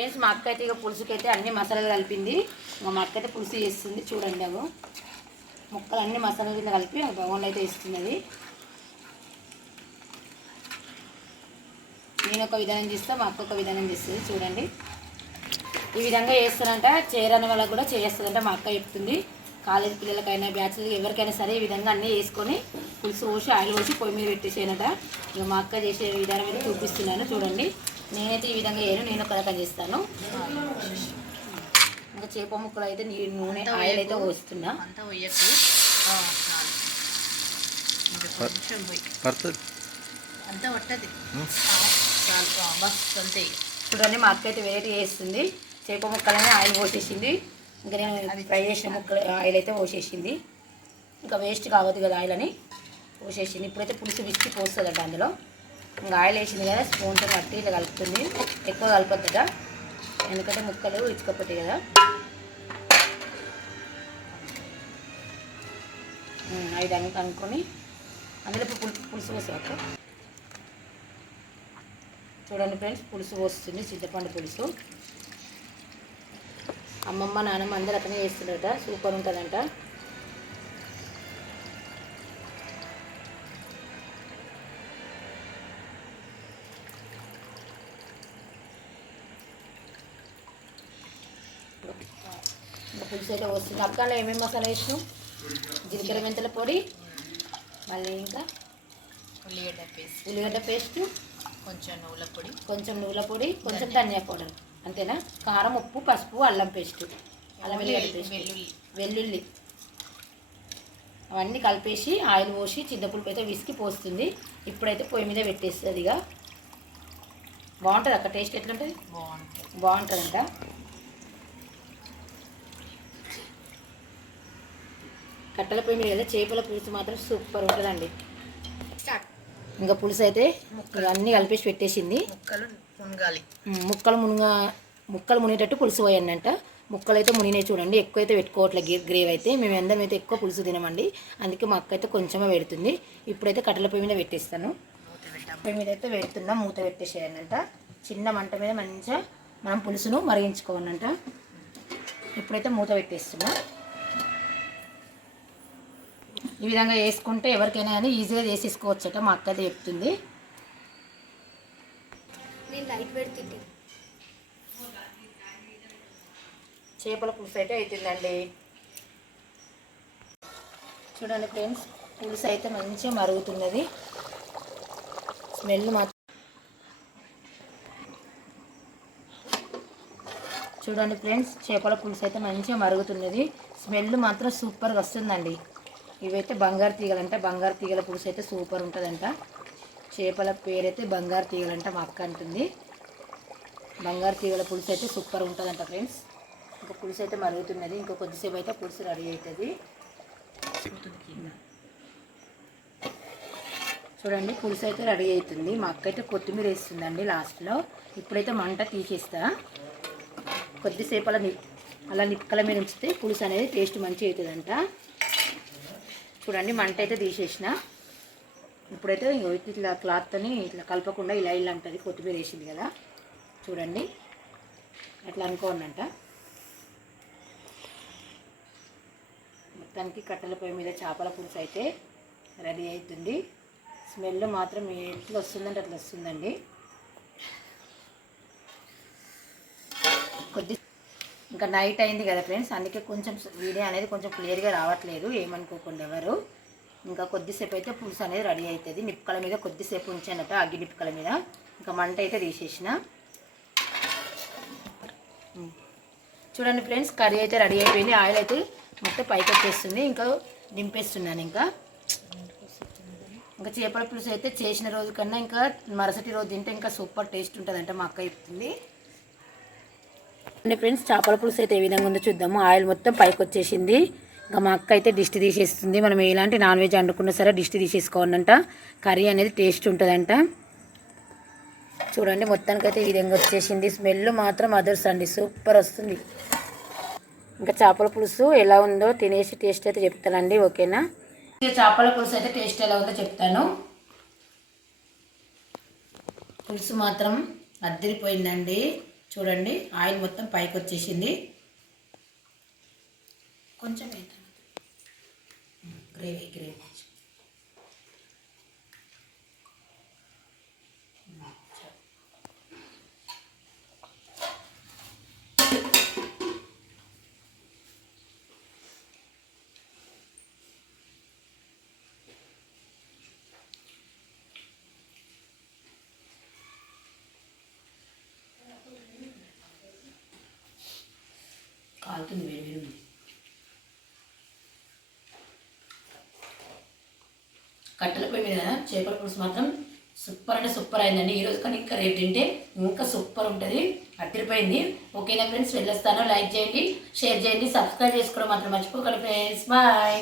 Friends మా అక్క అయితే ఇక పులుసుకి అయితే అన్ని మసాలాలు కలిపింది. ఇంకా మా అక్క అయితే పులుసు చేస్తుంది చూడండి అవి ముక్కలు అన్ని మసాలాల కింద కలిపి బగోన్లు అయితే వేస్తున్నది. నేను ఒక విధానం చేస్తా మా అక్క ఒక విధానం చేస్తుంది చూడండి. ఈ విధంగా చేస్తానంట చేయరని వాళ్ళకి కూడా చేస్తుందంట మా అక్క చెప్తుంది. కాలేజ్ పిల్లలకైనా బ్యాచులర్ ఎవరికైనా సరే ఈ విధంగా అన్నీ వేసుకొని పులుసు పోసి ఆయిల్ పోసి పొయ్యి మీద పెట్టేసేయనట ఇక మా అక్క చేసే విధానం అయితే చూపిస్తున్నాను చూడండి. నేనైతే ఈ విధంగా చేయను నేను ఒక రకం చేస్తాను ఇంకా చేప ముక్కలు అయితే నీ నూనె ఆయిల్ అయితే పోస్తున్నా. అంతా పోయకు అంతా పట్టది. అంతే. చూడండి మా అక్క అయితే వెరైటీ చేస్తుంది. చేప ముక్కలని ఆయిల్ పోసేసింది. ఇంకా నేను ఫ్రై చేసిన ముక్కలు ఆయిల్ అయితే పోసేసింది. ఇంకా వేస్ట్ కావద్దు కదా ఆయిల్ అని. పోసేసింది. ఇప్పుడైతే పులుసు విసికి పోస్తుందట అందులో. ఇంకా ఆయిల్ వేసింది కదా స్పూన్తో పట్టి ఇలా కలుపుతుంది. ఎక్కువ కలపద్దట. ఎందుకంటే ముక్కలు ఇచ్చుకపోతాయి కదా. ఐదు అను అనుకొని అందులో ఇప్పుడు పులుసు పులుసు పోసాక చూడండి ఫ్రెండ్స్ పులుసు పోస్తుంది చింతపండు పులుసు. అమ్మమ్మ నాన్నమ్మ అందరు అతనే చేస్తున్నారట. సూపర్ ఉంటుందంట. ఇంకా పులుసు అయితే వస్తుంది అక్కలో ఏమేమి మసాలా వేసినాం జీలకర్ర మెంతుల పొడి మళ్ళీ ఇంకా? ఉల్లిగడ్డ పేస్ట్. ఉల్లిగడ్డ పేస్ట్ కొంచెం నువ్వుల పొడి. కొంచెం నువ్వుల పొడి కొంచెం ధనియా పౌడర్. అంతేనా? కారం ఉప్పు పసుపు అల్లం పేస్ట్. అల్లం వెల్లిగడ్డ పేస్ట్. వెల్లుల్లి. వెల్లుల్లి. అవన్నీ కలిపేసి ఆయిల్ పోసి చింతపులుపు అయితే విసికి పోస్తుంది. ఇప్పుడైతే పొయ్యి మీద పెట్టేస్తుంది ఇక. బాగుంటుంది అక్క? టేస్ట్ ఎట్లుంటుంది? బాగుంటుంది. బాగుంటుందంట. కట్టెల పొయ్యి మీద చేపల పులుసు మాత్రం సూపర్ ఉంటుందండి. ఇంకా పులుసు అయితే అన్నీ కలిపేసి పెట్టేసింది. ముక్కలు మునగాలి. ముక్కలు మునుగ ముక్కలు మునిగేటట్టు పులుసు పోయండి ముక్కలు అయితే మునిగినాయి చూడండి ఎక్కువ అయితే పెట్టుకోవట్లే గ్రేవ్ అయితే. మేము అందరం అయితే ఎక్కువ పులుసు తినమండి. అందుకే మా అక్క అయితే కొంచెమే పెడుతుంది. ఇప్పుడైతే కట్టెల పొయ్యి మీద పెట్టేస్తాను. పొయ్యి మీద అయితే పెడుతున్నాం మూత పెట్టేసేయాలంట చిన్న మంట మీద మంచిగా మనం పులుసును మరిగించుకోవాలంట ఇప్పుడైతే మూత పెట్టేస్తున్నా. ఈ విధంగా వేసుకుంటే ఎవరికైనా కానీ ఈజీగా చేసేసుకోవచ్చట మా అక్క అయితే చెప్తుంది. నేను లైట్ పెడుతుంది చేపల పులుసు అయితే అవుతుందండి చూడండి ఫ్రెండ్స్ పులుసు అయితే మంచిగా మరుగుతున్నది. స్మెల్ మాత్రం చూడండి ఫ్రెండ్స్ చేపల పులుసు అయితే మంచిగా మరుగుతున్నది. స్మెల్ మాత్రం సూపర్గా వస్తుందండి. ఇవైతే బంగారు తీగలంట. బంగారు తీగల పులుసు అయితే సూపర్ ఉంటుందంట. చేపల పేరైతే బంగారు తీగలంట మా అక్క అంటుంది. బంగారు తీగల పులుసు అయితే సూపర్ ఉంటుందంట ఫ్రెండ్స్. ఇంకా పులుసు అయితే మరుగుతున్నది. ఇంకా కొద్దిసేపు అయితే పులుసు రెడీ అవుతుంది. చూడండి పులుసు అయితే రెడీ అవుతుంది. మా అక్క అయితే కొత్తిమీర వేస్తుందండి లాస్ట్లో. ఇప్పుడైతే మంట తీసేస్తా. కొద్దిసేపు అలా ని అలా నిప్పల మీద ఉంచితే పులుసు అనేది టేస్ట్ మంచిగా అవుతుందంట. చూడండి మంట అయితే తీసేసిన. ఇప్పుడైతే ఇట్లా క్లాత్తోని ఇట్లా కలపకుండా ఇలా ఇలా ఉంటుంది కొత్తిమీర వేసింది కదా. చూడండి అట్లా అనుకోనంట. మొత్తానికి కట్టెల పొయ్యి మీద చేపల పులుసు అయితే రెడీ అవుతుంది స్మెల్ మాత్రం ఎట్లా వస్తుందంటే అట్లా వస్తుందండి. ఇంకా నైట్ అయింది కదా ఫ్రెండ్స్ అందుకే కొంచెం వీడియో అనేది కొంచెం క్లియర్గా రావట్లేదు. ఏమనుకోకుండా ఎవరు? ఇంకా కొద్దిసేపు అయితే పులుసు అనేది రెడీ అవుతుంది నిప్పుకల మీద కొద్దిసేపు ఉంచానట అగ్గి నిప్పుకల మీద. ఇంకా మంట అయితే తీసేసిన. చూడండి ఫ్రెండ్స్ కర్రీ అయితే రెడీ అయిపోయింది. ఆయిల్ అయితే మొత్తం పైకి వచ్చేస్తుంది. ఇంకా దింపేస్తున్నాను ఇంకా. ఇంకా చేపల పులుసు అయితే చేసిన రోజు కన్నా ఇంకా మరుసటి రోజు తింటే ఇంకా సూపర్ టేస్ట్ ఉంటుందంటే మా అక్క చెప్తుంది. అండి ఫ్రెండ్స్ చేపల పులుసు అయితే ఏ విధంగా ఉందో చూద్దాము. ఆయిల్ మొత్తం పైకి వచ్చేసింది ఇంకా మా అక్క అయితే దిష్టి తీసేస్తుంది. మనం ఎలాంటి నాన్ వెజ్ వండుకున్నా సరే డిస్ట్ తీసేసుకోవాలంట. కర్రీ అనేది టేస్ట్ ఉంటుందంట. చూడండి మొత్తానికైతే ఈ విధంగా వచ్చేసింది. స్మెల్ మాత్రం అదర్స్ అండి. సూపర్ వస్తుంది. ఇంకా చేపల పులుసు ఎలా ఉందో తినేసి టేస్ట్ అయితే చెప్తానండి. ఓకేనా? చేపల పులుసు అయితే టేస్ట్ ఎలా ఉందో చెప్తాను. పులుసు మాత్రం అద్దరిపోయిందండి. చూడండి ఆయిల్ మొత్తం పైకి వచ్చేసింది కొంచెం గ్రేవీ గ్రేవీ. కాలుతుంది వేడి వేడి ఉంది. కట్టెల పొయ్యి మీద చేపల పులుసు మాత్రం సూపర్ అంటే సూపర్ అయిందండి. ఈరోజు కానీ ఇంకా రేపు తింటే ఇంకా సూపర్ ఉంటుంది. అదిరిపోయింది. ఓకేనా ఫ్రెండ్స్? వెళ్ళొస్తాను. లైక్ చేయండి షేర్ చేయండి సబ్స్క్రైబ్ చేసుకోవడం మాత్రం మర్చిపోకండి ఫ్రెండ్స్. బాయ్.